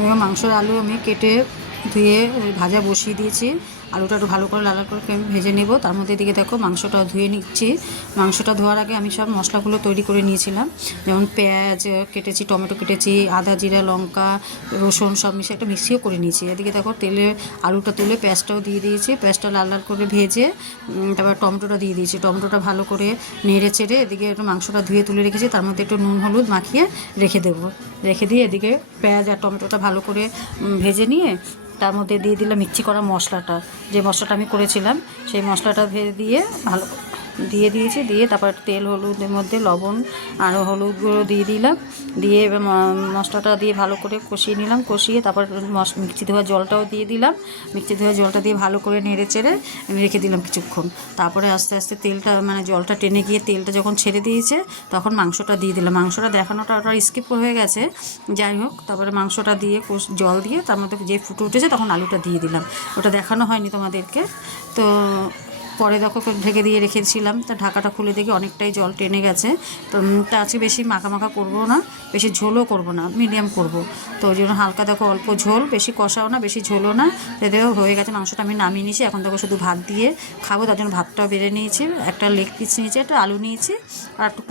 এবং মাংসর আলু আমি কেটে ধুয়ে ভাজা বসিয়ে দিয়েছি। আলুটা একটু ভালো করে লাল করে আমি ভেজে নেব। তার মধ্যে দিকে দেখো মাংসটা ধুয়ে নিচ্ছি। মাংসটা ধোয়ার আগে আমি সব মশলাগুলো তৈরি করে নিয়েছিলাম, যেমন পেঁয়াজ কেটেছি, টমেটো কেটেছি, আদা জিরা লঙ্কা রসুন সব মিশিয়ে একটা মিক্সিও করে নিয়েছি। এদিকে দেখো তেলে আলুটা তুলে পেঁয়াজটাও দিয়ে দিয়েছি, পেঁয়াজটা লাল লাল করে ভেজে তারপর টমেটোটা দিয়ে দিয়েছি। টমেটোটা ভালো করে নেড়ে চেড়ে এদিকে একটু মাংসটা ধুয়ে তুলে রেখেছি, তার মধ্যে একটু নুন হলুদ মাখিয়ে রেখে দেবো। রেখে দিয়ে এদিকে পেঁয়াজ আর টমেটোটা ভালো করে ভেজে নিয়ে তার মধ্যে দিয়ে দিলাম মিক্সি করা মশলাটা, যে মশলাটা আমি করেছিলাম সেই মশলাটা দিয়ে ভালো দিয়ে দিয়েছি। দিয়ে তারপর তেল হলুদের মধ্যে লবণ আর হলুদ গুঁড়ো দিয়ে দিলাম। দিয়ে এবার মশলাটা দিয়ে ভালো করে কষিয়ে নিলাম। কষিয়ে তারপর মিক্সি ধোয়া জলটাও দিয়ে দিলাম। মিক্সি ধোয়া জলটা দিয়ে ভালো করে নেড়ে চেড়ে আমি রেখে দিলাম কিছুক্ষণ। তারপরে আস্তে আস্তে তেলটা জলটা টেনে গিয়ে তেলটা যখন ছেড়ে দিয়েছে তখন মাংসটা দিয়ে দিলাম। মাংসটা দেখানোটা ওটা স্কিপ হয়ে গেছে, যাই হোক। তারপরে মাংসটা দিয়ে জল দিয়ে তার মধ্যে যে ফুটে উঠেছে তখন আলুটা দিয়ে দিলাম। ওটা দেখানো হয়নি তোমাদেরকে। তো পরে দেখো ঢেকে দিয়ে রেখেছিলাম, তা ঢাকাটা খুলে দেখি অনেকটাই জল টেনে গেছে। তো তা আজকে বেশি মাখা মাখা করবো না, বেশি ঝোলও করবো না, মিডিয়াম করব। তো ওই জন্য হালকা দেখো অল্প ঝোল, বেশি কষাও না বেশি ঝোলও না। দেখো হয়ে গেছে। মাংসটা আমি নামিয়ে নিয়েছি, এখন দেখো শুধু ভাত দিয়ে খাবো, তার জন্য ভাতটাও বেড়ে নিয়েছি। একটা লেগ পিস নিয়েছি, একটা আলু নিয়েছি আর একটু